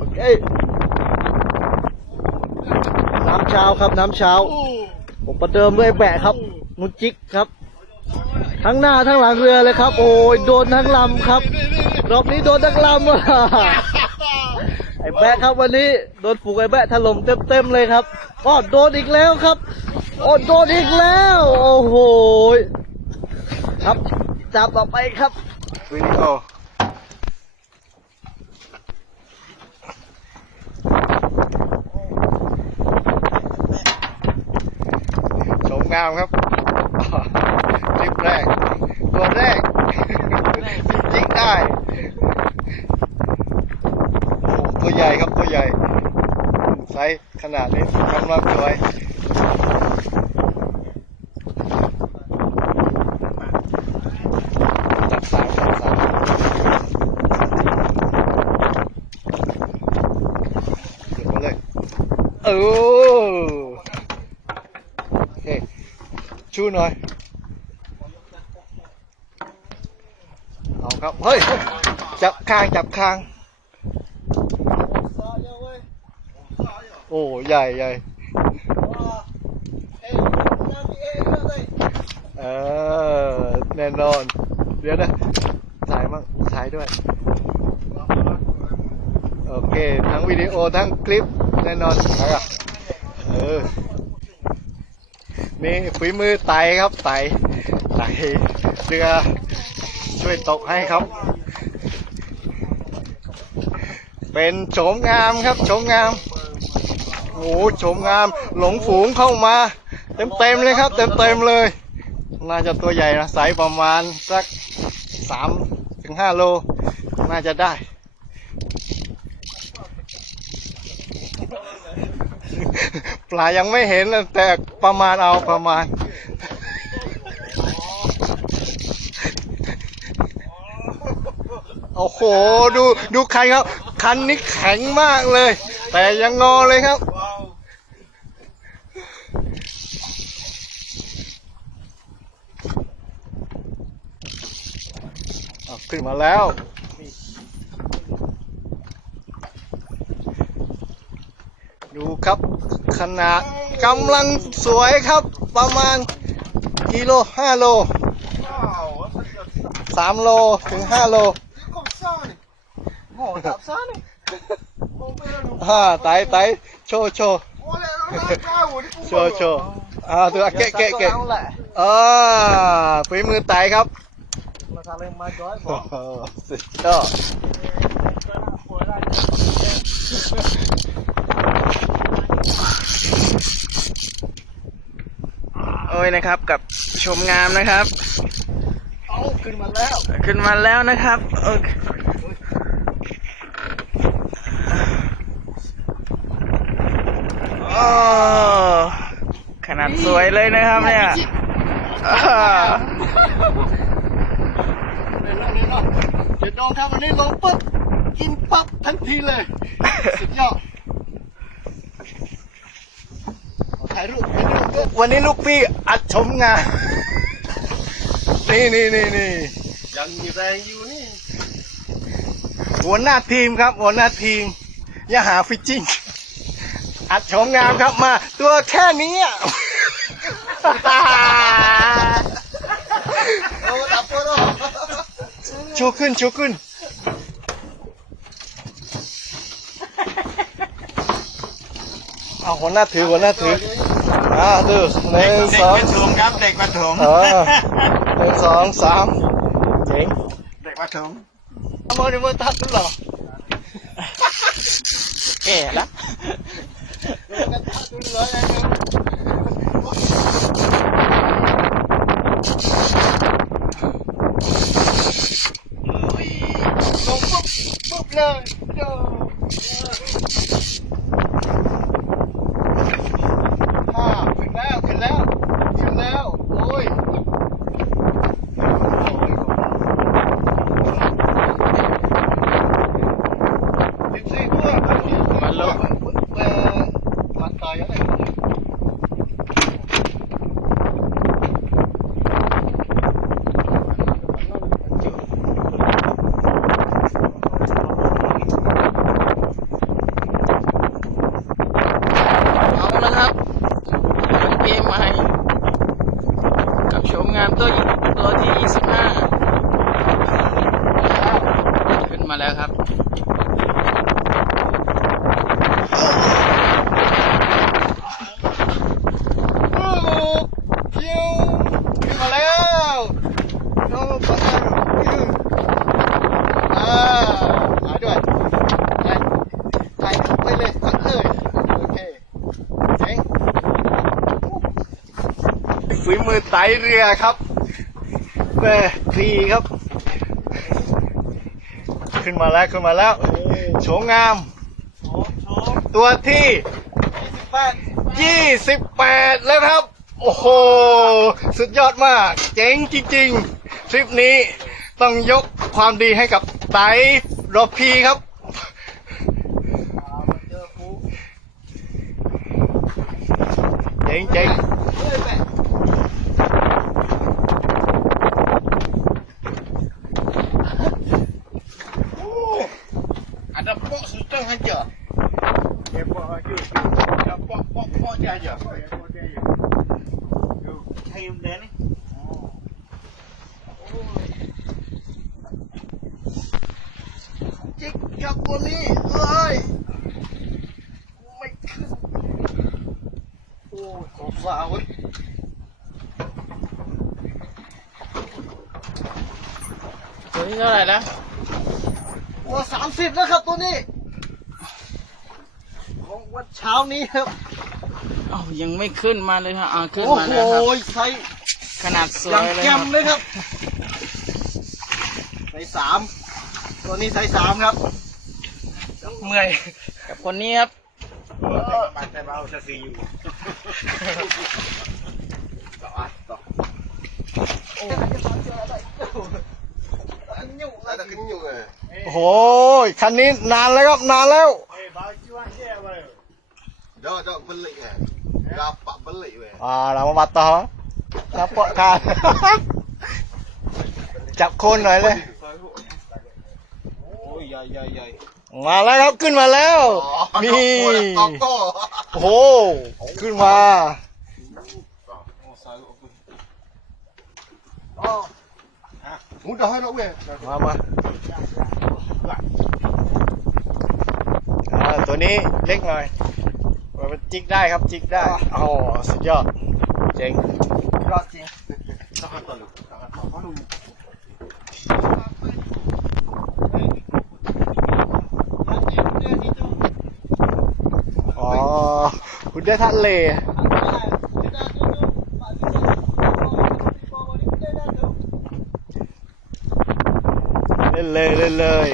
โอเคน้ำเช้าครับน้ำเช้า ผมประเดิมด้วยแบะครับนุนจิกครับ ทั้งหน้าทั้งหลังเรือเลยครับ โอ้ยโดนทั้งลำครับรอบนี้โดนทั้งลำว่ะไอ้แบะครับวันนี้โดนฝูงไอ้แบะถล่มเต็มๆเลยครับก็โดนอีกแล้วครับ โอ้โดนอีกแล้ว โอ้โหครับจับต่อไปครับวิดีโอชมงามครับคลิปแรก ตัวแรก ยิงได้โอ้ตัวใหญ่ครับตัวใหญ่ไซส์ขนาดนี้กำลังสวยจับสายจับสายเก็บเลยเออโอเค ชูหน่อย เอาครับ เฮ้ย จับคางจับคาง โอ้ใหญ่ใหญ่เออ แน่นอน เดี๋ยวนะถ่ายมั่งถ่ายด้วย โอเค ทั้งวิดีโอทั้งคลิป แน่นอนถ่ายอะเออ นี่ฝีมือไตครับไตไตเรือช่วยตกให้ครับ เป็นโฉมงามครับโฉมงามโอ้โฉมงามหลงฝูงเข้ามา เต็มเต็มเลยครับ เต็มเต็มเลย น่าจะตัวใหญ่นะไซส์ประมาณสักสามถึงห้าโล น่าจะได้ ปลายังไม่เห็นเลยแต่ประมาณเอาประมาณ โอ้โห ดูดูคันครับ คันนี้แข็งมากเลย แต่ยังงอเลยครับเอาขึ้นมาแล้วดูครับ ขนาดกำลังสวยครับประมาณกิโลห้าโลสามโลถึงห้าโลอ่าไต่ไต่โชว์โชว์โชว์โชว์อ่าตัวเกะเกะเกะอ่าฝีมือไต่ครับมาทำเรื่องมาจ้อยบโอ้อกโหสุดยอด โอ้ยนะครับ กับชมงามนะครับ เอาขึ้นมาแล้ว ขึ้นมาแล้วนะครับโอเคโอ้ขนาดสวยเลยนะครับเนี่ยอ่าเดี๋ยวเดี๋ยวเดี๋ยวน้องครับวันนี้ลงปุ๊บกินปั๊บทันทีเลย สุดยอดขอ ถ่ายรูปถ่ายรูปด้วยวันนี้ลูกพี่อัดชมงาน นี่นี่นี่นี่ยังมีแรงอยู่นี่ หัวหน้าทีมครับหัวหน้าทีม อย่าหาฟิชชิ่ง อัดชมงามครับมา ตัวแค่นี้อะ โอ้ตับปวดอะชูขึ้นชูขึ้น เอาหัวหน้าถือหัวหน้าถืออ่าดูหนึ่งสองถมครับเด็กประถมเออหนึ่งสองสามเจ๋งเด็กประถมทำไมมาตัดด้วยเหรอแก่แล้วตัดด้วยเลยนะลงปุ๊บปุ๊บเลยโย่ห้าขึ้นแล้วขึ้นแล้วขึ้นแล้วโอ้ย สิบสี่ตัวมันลงเอ่อมันตายอะไร โอ้โหพิวขึ้นมาแล้วโน้ปัสสาวะพิวอ่าหายด้วยไปไปไปเลยสักเลยโอเคเจ๋งฝีมือไตเรือครับแม่ครีครับ ขึ้นมาแล้วขึ้นมาแล้วโฉมงาม ตัวที่ 28 แล้วครับ โอ้โห สุดยอดมาก เจ๋งจริงๆทริปนี้ต้องยกความดีให้กับไตรอพีครับเจ๋งเจ๋ง Ada pok suteng aja. Ya pok aja. Ya pok pok pok dia aja. Pok dia aja. Yo, cari benda ni. จิกกับตัวนี้เอ้ยไม่ขึ้น โอ้ยขอฝาเว้ยตัวนี้เท่าไหร่แล้วตัวสามสิบแล้วครับตัวนี้ ของวันเช้านี้ครับ อ้าวยังไม่ขึ้นมาเลยครับอ่าขึ้นโอ้มาโหแล้วครับไซส์ขนาดสวอยย่างเลยแจ่คมรับเลยครับไซส์สามตัวนี้ไซส์สามครับ เมื่อยกับคนนี้ครับ Pantai bau saya siu. โอ้โหคันนี้นานแล้วครับนานแล้ว Eh, bau cuak dia apa? Dah dah beli eh. Dapat beli weh. อ่าเรา มาบัดต่อนับปะคานจับโคนหน่อยเลย Oh ya ya ya. มาแล้วครับขึ้นมาแล้ว นี่ Toko. โอ้โห ขึ้นมา Oh saruk aku. Oh. Mudah nak weh. มามาอ่าตัวนี้เล็กหน่อยมันจิกได้ครับจิกได้โอ้โหสุดยอด เจ๋ง Tangan คุณได้ทัดเลเล่นเลยเล่นเลย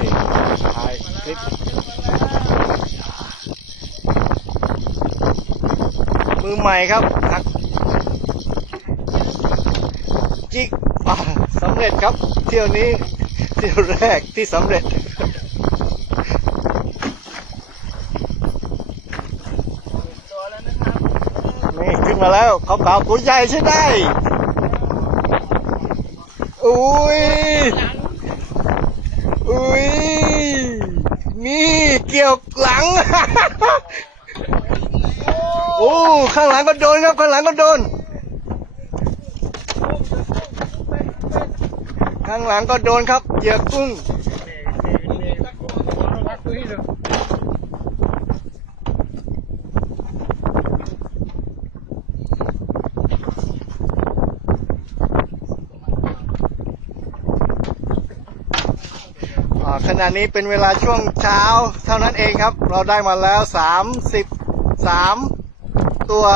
ถ่ายคลิปมือใหม่ครับหักจิกสำเร็จครับ เที่ยวนี้ เที่ยวแรกที่สำเร็จ นี่ขึ้น มาแล้วเขาเก่าตัวใหญ่ใช่ได้อุ้ยอุ้ยนี่เกี่ยวหลังโอ้ข้างหลังก็โดนครับข้างหลังก็โดน ข้างหลังก็โดนครับเหยื่อกุ้ง อ่า ขณะนี้เป็นเวลาช่วงเช้าเท่านั้นเองครับ เราได้มาแล้ว 33 ตัว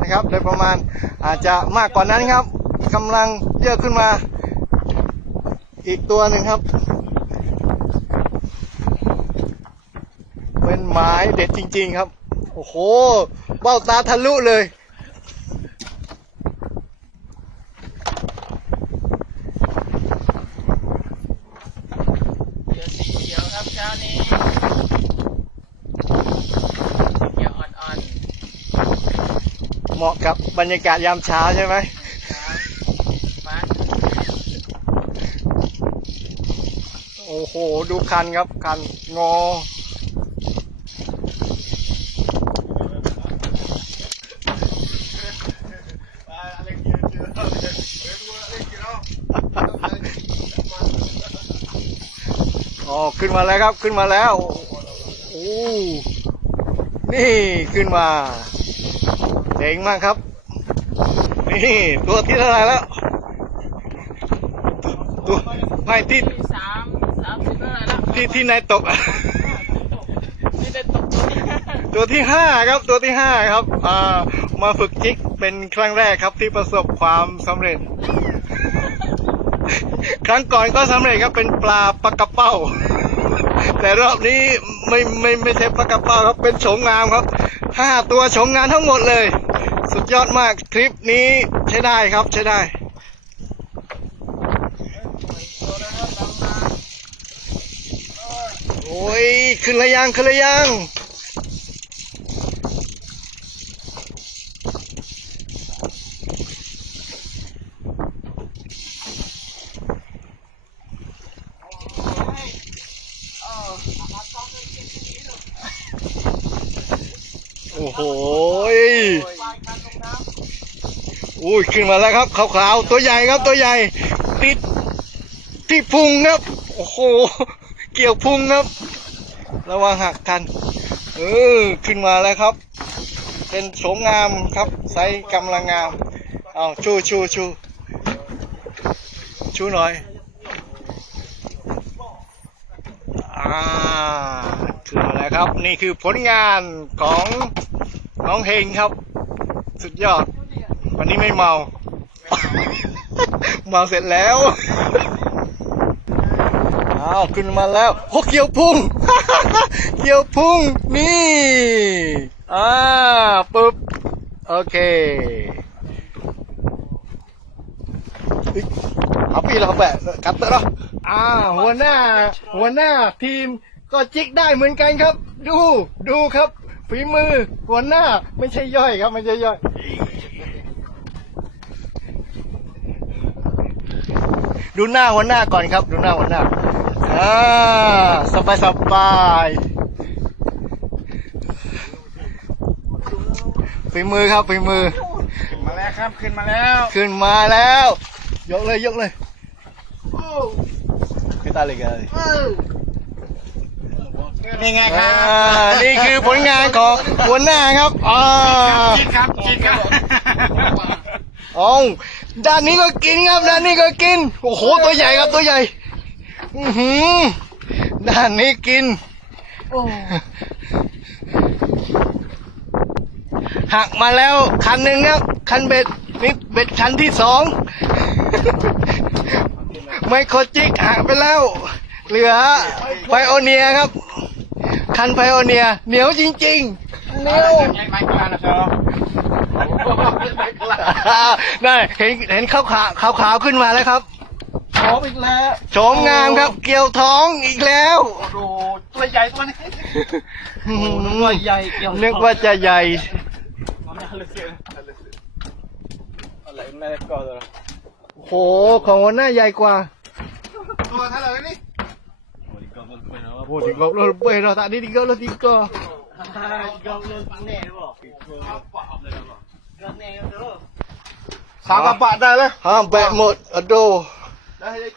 นะครับโดยประมาณอาจจะมากกว่านั้นครับกำลังเยอะขึ้นมา อีกตัวหนึ่งครับ เป็นหมายเด็ดจริง ๆครับ โอ้โหเบ้าตาทะลุเลย เดี๋ยวสีเขียวครับเช้านี้เขียวอ่อน เห มาะกับบรรยากาศยามเช้าใช่ไหมๆฟ้าโอ้โห ดูคันครับ คันงอ อ๋อ ขึ้นมาแล้วครับ ขึ้นมาแล้ว โอ้ นี่ ขึ้นมา จ๋งมากครับ นี่ตัวที่เท่าไหร่แล้ว ตัวไม่ที่สามสามสิบเท่าไหร่แล้วที่ที่นายตกที่ได้ตกตัวนี้ตัวที่ห้าครับตัวที่ห้าครับอ่ามาฝึกจิกเป็นครั้งแรกครับที่ประสบความสำเร็จ ครั้งก่อนก็สำเร็จครับเป็นปลาปลากระเป้า แต่รอบนี้ไม่ไม่ไม่ใช่ปลากระเป้าครับเป็นโฉมงามครับห้าตัวโฉมงามทั้งหมดเลย สุดยอดมากทริปนี้ใช้ได้ครับใช้ได้โอ้ยขึ้นระยังขึ้นระยัง โอ้โหย อุ้ยขึ้นมาแล้วครับขาวๆตัวใหญ่ครับตัวใหญ่ ติดที่พุงครับ โอ้โห เกี่ยวพุงครับ ระวังหักกัน เออ ขึ้นมาแล้วครับ เป็นโฉมงามครับไซส์กำลังงาม เอาชูชูชูชูหน่อยอ่าขึ้นมาแล้วครับ นี่คือผลงานของน้องเฮงครับ สุดยอด วันนี้ไม่เมา เมาเสร็จแล้วอ้าวขึ้นมาแล้วโอ้เกี่ยวพุงเกี่ยวพุงนี่อ่าปึ๊บ โอเคเฮ้ยเอาปีเราแปะกัดเตอร์เนาะอ่า หัวหน้า หัวหน้าทีมก็จิกได้เหมือนกันครับ ดู ดูครับ ฝีมือ หัวหน้า ไม่ใช่ย่อยครับ ไม่ใช่ย่อย ดูหน้าหัวหน้าก่อนครับ ดูหน้าหัวหน้าอ่าสบายสบายฝีมือครับฝีมือมาแล้วครับขึ้นมาแล้ว ขึ้นมาแล้ว ยกเลยยกเลยไม่ตายเลยกันนี่ไงคอ่ารับ นี่คือผลงานของหัวหน้าครับอ่าจิตครับจิตครับ อ๋อด้านนี้ก็กินครับ ด้านนี้ก็กิน โอ้โห ตัวใหญ่ครับตัวใหญ่ อือหือ ด้านนี้กิน หักมาแล้วคันหนึ่งครับ คันเบ็ดนี่เบ็ดคันที่สอง ไมโครจิกหักไปแล้ว เหลือไพโอเนียครับ คันไพโอเนีย เหนียวจริงๆเหนียวไม่ก ล้าแล้วครับได้เห็นเห็นขาวขาวขาวขาวๆขึ้นมาแล้วครับพร้อมอีกแล้วโฉมงามครับ เกี่ยวท้องอีกแล้วโอ้โหตัวใหญ่ตัวนี้นึกตัวใหญ่เกี่ยวนึกว่าจะใหญ่โอ้โหของหัวหน้าใหญ่กว่าตัวเท่าไหร่นี่โอ้ tiga puluh lebih dah tadi tiga puluh tiga. Sangat pak dah Sangat pak dah lah. Ha, bad mood. Aduh. Dah, ya,